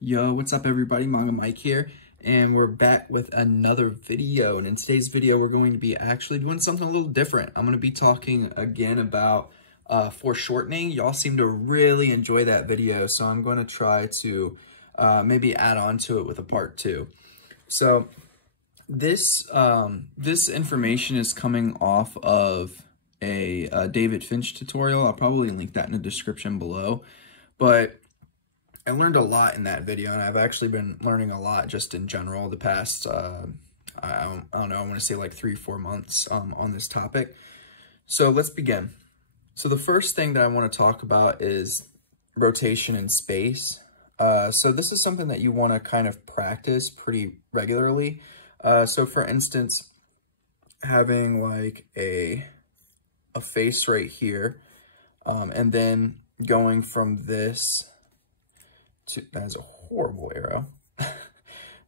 Yo, what's up everybody? Manga Mike here, and we're back with another video. And in today's video, we're going to be actually doing something a little different. I'm going to be talking again about foreshortening. Y'all seem to really enjoy that video, so I'm going to try to maybe add on to it with a part 2. So this information is coming off of a David Finch tutorial. I'll probably link that in the description below, but I learned a lot in that video, and I've actually been learning a lot just in general the past, I don't know, I want to say like 3-4 months on this topic. So let's begin. So the first thing that I want to talk about is rotation in space. So this is something that you want to kind of practice pretty regularly. So for instance, having like a face right here, and then going from this to, that is a horrible arrow,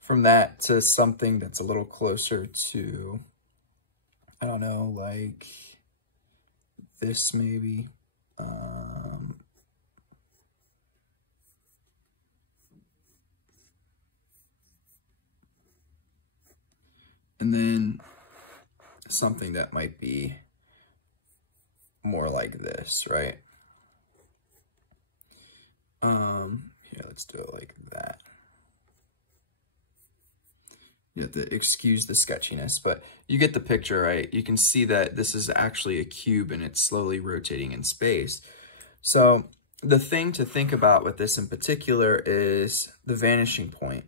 from that to something that's a little closer to, I don't know, like this maybe. And then something that might be more like this, right? Yeah, let's do it like that. You have to excuse the sketchiness, but you get the picture, right? You can see that this is actually a cube and it's slowly rotating in space. So the thing to think about with this in particular is the vanishing point.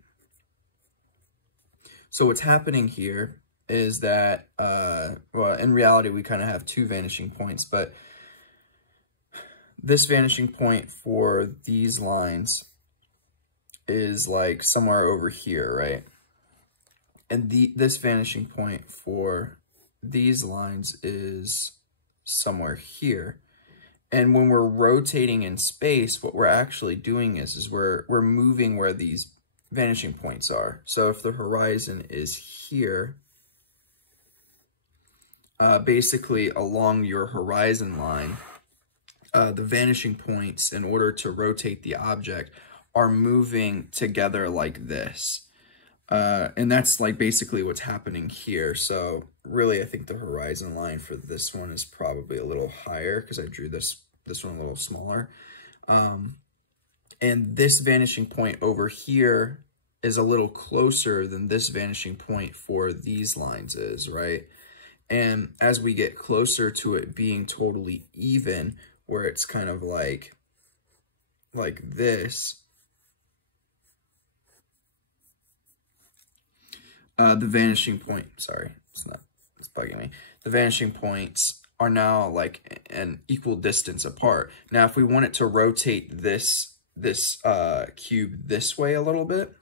So what's happening here is that, well, in reality, we kind of have 2 vanishing points, but this vanishing point for these lines is like somewhere over here, right? And this vanishing point for these lines is somewhere here. And when we're rotating in space, what we're actually doing is we're moving where these vanishing points are. So if the horizon is here, basically along your horizon line, the vanishing points, in order to rotate the object, are moving together like this. And that's like basically what's happening here. So really, I think the horizon line for this one is probably a little higher because I drew this one a little smaller. And this vanishing point over here is a little closer than this vanishing point for these lines is, right? And as we get closer to it being totally even, where it's kind of like this, the vanishing point, sorry, it's bugging me. The vanishing points are now like an equal distance apart. Now, if we want it to rotate this cube this way a little bit,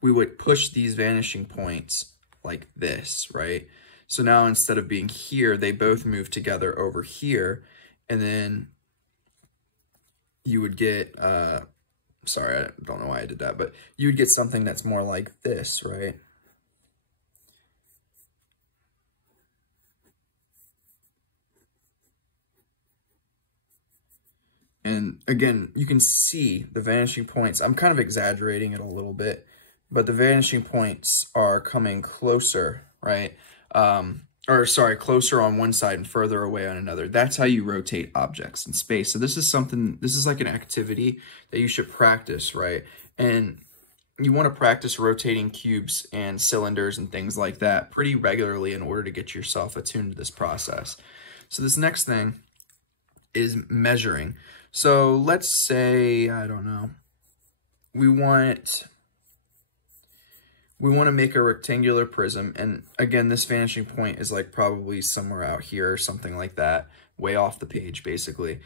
we would push these vanishing points like this, right? So now instead of being here, they both move together over here, and then you would get, sorry, I don't know why I did that, but you would get something that's more like this, right? And again, you can see the vanishing points. I'm kind of exaggerating it a little bit, but the vanishing points are coming closer, right? Or sorry, closer on one side and further away on another. That's how you rotate objects in space. So this is like an activity that you should practice, right? And you want to practice rotating cubes and cylinders and things like that pretty regularly in order to get yourself attuned to this process. So this next thing is measuring. So let's say, I don't know, we want to make a rectangular prism, and again, this vanishing point is like probably somewhere out here or something like that, way off the page basically.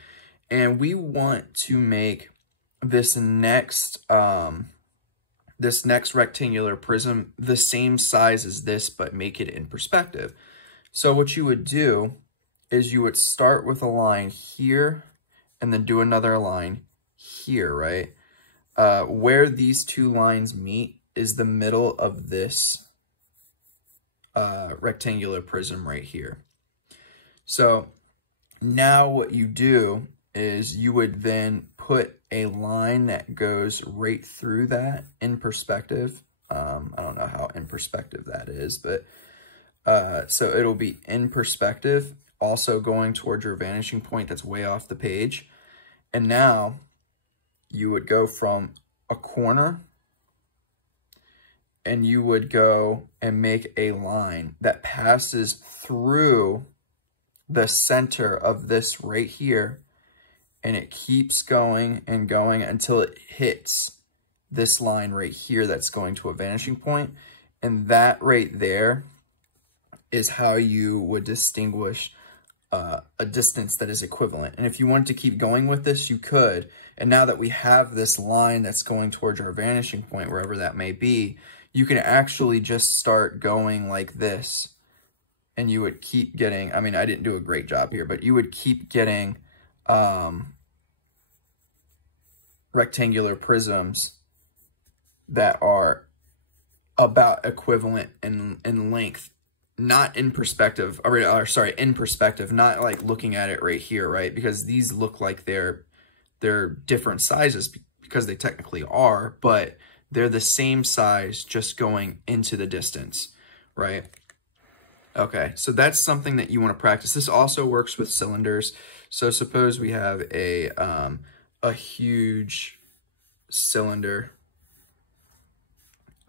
And we want to make this next rectangular prism the same size as this, but make it in perspective. So what you would do is you would start with a line here and then do another line here, right? Where these 2 lines meet is the middle of this rectangular prism right here. So now what you do is you would then put a line that goes right through that in perspective. I don't know how in perspective that is, but so it'll be in perspective, also going towards your vanishing point that's way off the page. And now you would go from a corner and you would go and make a line that passes through the center of this right here, and it keeps going and going until it hits this line right here that's going to a vanishing point. And that right there is how you would distinguish a distance that is equivalent. And if you wanted to keep going with this, you could. And now that we have this line that's going towards our vanishing point, wherever that may be, you can actually just start going like this. And you would keep getting, I mean, I didn't do a great job here, but you would keep getting rectangular prisms that are about equivalent in length. Not in perspective, or sorry, in perspective, not like looking at it right here, right? Because these look like they're different sizes because they technically are, but they're the same size just going into the distance, right? Okay, so that's something that you want to practice. This also works with cylinders. So suppose we have a huge cylinder.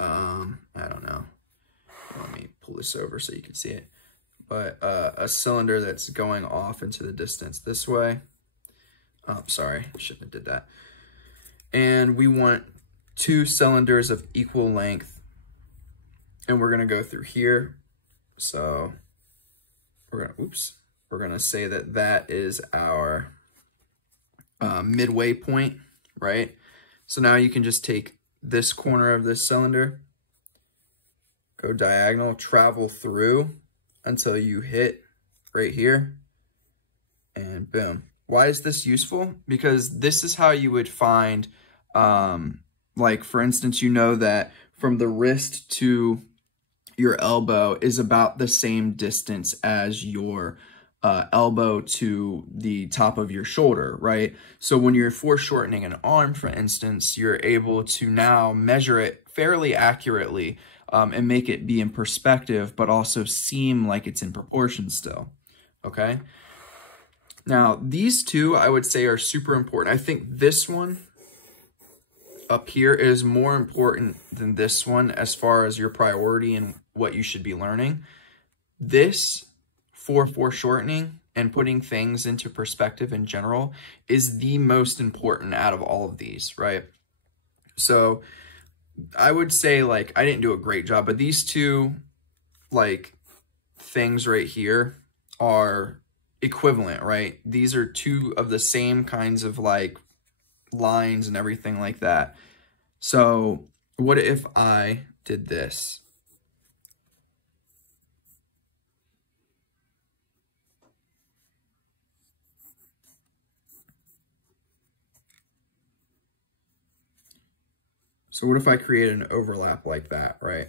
I don't know. Let me pull this over so you can see it. But a cylinder that's going off into the distance this way. Oh, sorry, I shouldn't have did that. And we want 2 cylinders of equal length. And we're gonna go through here. So we're gonna say that that is our midway point, right? So now you can just take this corner of this cylinder, go diagonal, travel through until you hit right here, and boom. Why is this useful? Because this is how you would find, like for instance, you know that from the wrist to your elbow is about the same distance as your elbow to the top of your shoulder, right? So when you're foreshortening an arm, for instance, you're able to now measure it fairly accurately and make it be in perspective, but also seem like it's in proportion still, okay? Now, these two, I would say, are super important. I think this one up here is more important than this one as far as your priority and what you should be learning. This, for foreshortening and putting things into perspective in general, is the most important out of all of these, right? So I would say, like, I didn't do a great job, but these two, like, things right here are equivalent, right? These are two of the same kinds of, like, lines and everything like that. So what if I did this? So what if I create an overlap like that, right?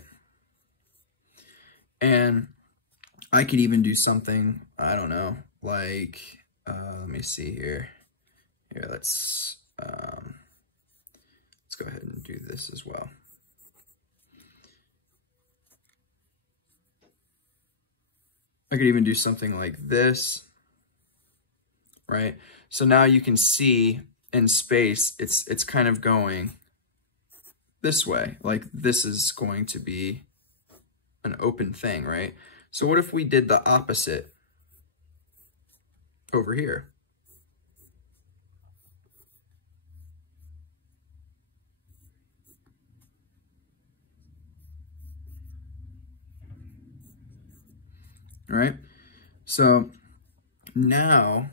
And I could even do something, I don't know, like, let me see here. Here, let's go ahead and do this as well. I could even do something like this, right? So now you can see in space, it's kind of going this way. Like this is going to be an open thing, right? So what if we did the opposite over here? All right, so now,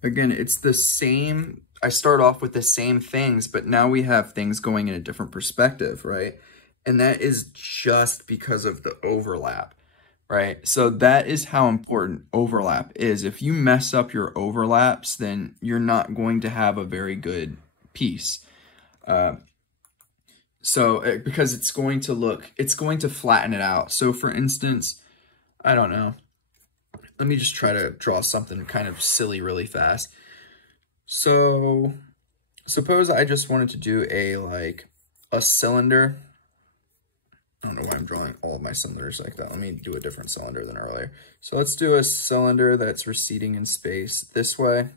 again, it's the same. I start off with the same things, but now we have things going in a different perspective, right? And that is just because of the overlap, right? So that is how important overlap is. If you mess up your overlaps, then you're not going to have a very good piece. Because it's going to flatten it out. So for instance, I don't know. Let me just try to draw something kind of silly really fast. So suppose I just wanted to do a cylinder. I don't know why I'm drawing all of my cylinders like that. Let me do a different cylinder than earlier. So let's do a cylinder that's receding in space this way.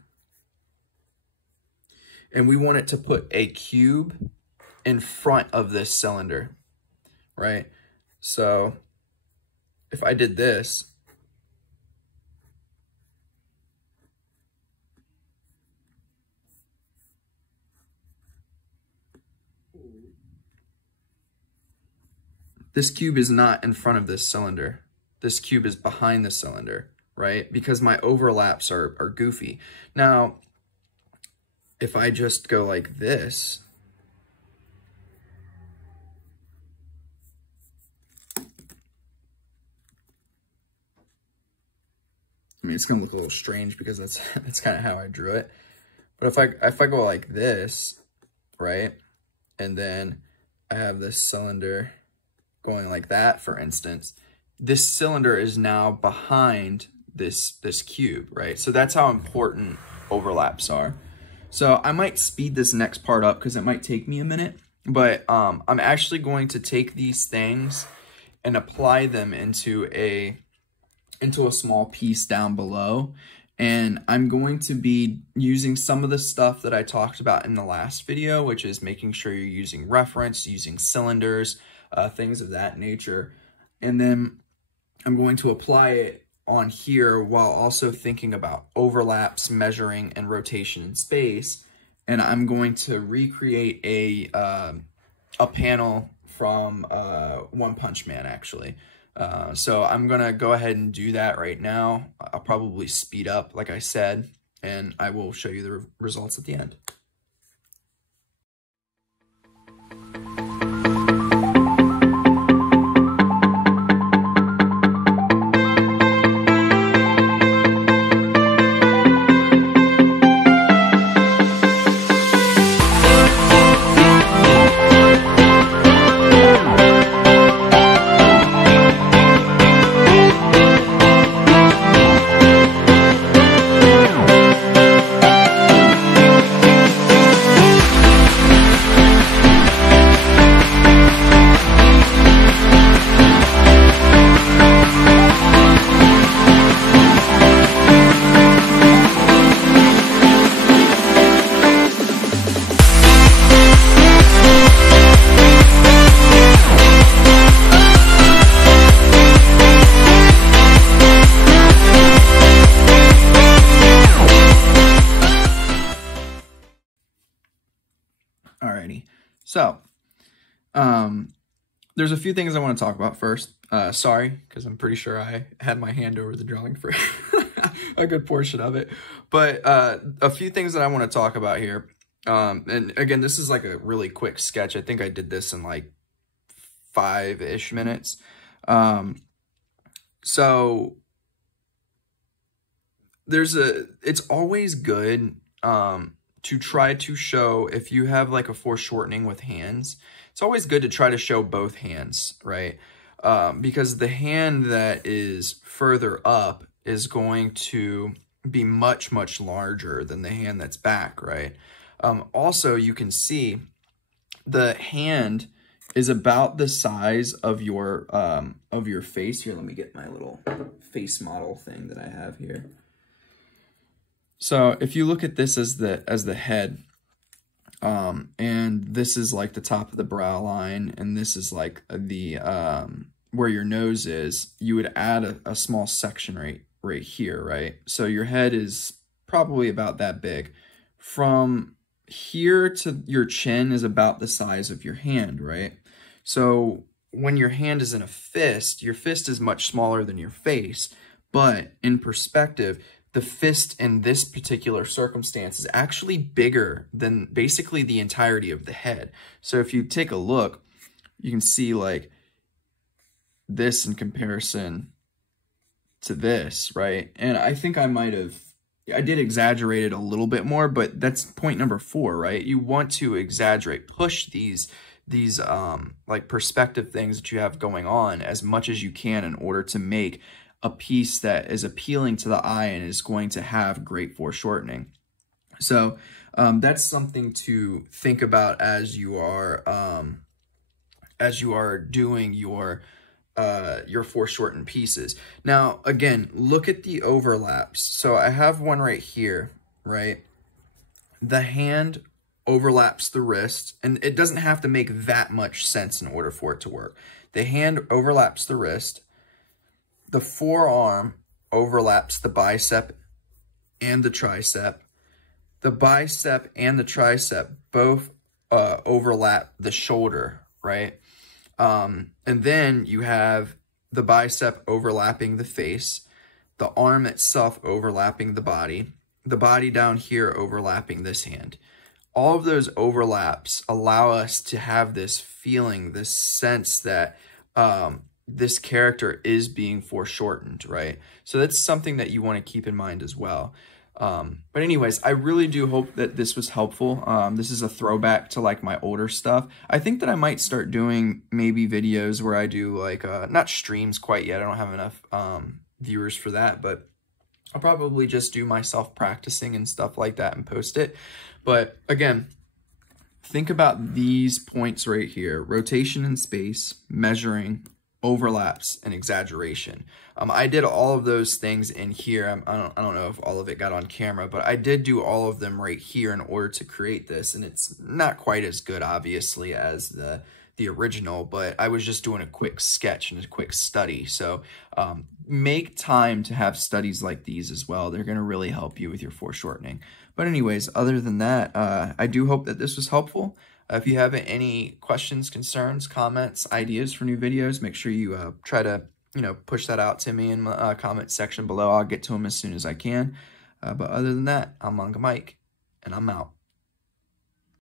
And we want it to put a cube in front of this cylinder, right? So if I did this, this cube is not in front of this cylinder. This cube is behind the cylinder, right? Because my overlaps are goofy. Now, if I just go like this, I mean, it's gonna look a little strange because that's kind of how I drew it. But if I go like this, right, and then I have this cylinder going like that, for instance, this cylinder is now behind this cube, right? So that's how important overlaps are. So I might speed this next part up because it might take me a minute, but I'm actually going to take these things and apply them into a small piece down below. And I'm going to be using some of the stuff that I talked about in the last video, which is making sure you're using reference, using cylinders, things of that nature. And then I'm going to apply it on here while also thinking about overlaps, measuring, and rotation in space. And I'm going to recreate a panel from One Punch Man, actually. So I'm gonna go ahead and do that right now. I'll probably speed up, like I said, and I will show you the results at the end. Alrighty, so there's a few things I want to talk about first. Sorry, because I'm pretty sure I had my hand over the drawing for a good portion of it. But a few things that I want to talk about here. And again, this is like a really quick sketch. I think I did this in like 5-ish minutes. So it's always good to try to show, if you have like a foreshortening with hands, it's always good to try to show both hands, right? Because the hand that is further up is going to be much, much larger than the hand that's back, right? Also, you can see the hand is about the size of your face. Here, let me get my little face model thing that I have here. So if you look at this as the head, and this is like the top of the brow line, and this is like the where your nose is, you would add a small section right here, right? So your head is probably about that big. From here to your chin is about the size of your hand, right? So when your hand is in a fist, your fist is much smaller than your face, but in perspective, the fist in this particular circumstance is actually bigger than basically the entirety of the head. So if you take a look, you can see like this in comparison to this, right? And I think I did exaggerate it a little bit more, but that's point number 4, right? You want to exaggerate, push these like perspective things that you have going on as much as you can in order to make a piece that is appealing to the eye and is going to have great foreshortening. So that's something to think about as you are doing your foreshortened pieces. Now, again, look at the overlaps. So I have one right here, right? The hand overlaps the wrist, and it doesn't have to make that much sense in order for it to work. The hand overlaps the wrist. The forearm overlaps the bicep and the tricep. The bicep and the tricep both overlap the shoulder, right? And then you have the bicep overlapping the face, the arm itself overlapping the body down here overlapping this hand. All of those overlaps allow us to have this feeling, this sense that this character is being foreshortened, right? So that's something that you want to keep in mind as well. But anyways, I really do hope that this was helpful. This is a throwback to like my older stuff. I think that I might start doing maybe videos where I do like, not streams quite yet. I don't have enough viewers for that, but I'll probably just do myself practicing and stuff like that and post it. But again, think about these points right here: rotation in space, measuring, overlaps, and exaggeration. I did all of those things in here. I don't know if all of it got on camera, but I did do all of them right here in order to create this. And it's not quite as good, obviously, as the original, but I was just doing a quick sketch and a quick study. So make time to have studies like these as well. They're going to really help you with your foreshortening. But anyways, other than that, I do hope that this was helpful. If you have any questions, concerns, comments, ideas for new videos, make sure you try to, push that out to me in the comment section below. I'll get to them as soon as I can. But other than that, I'm Manga Mike, and I'm out.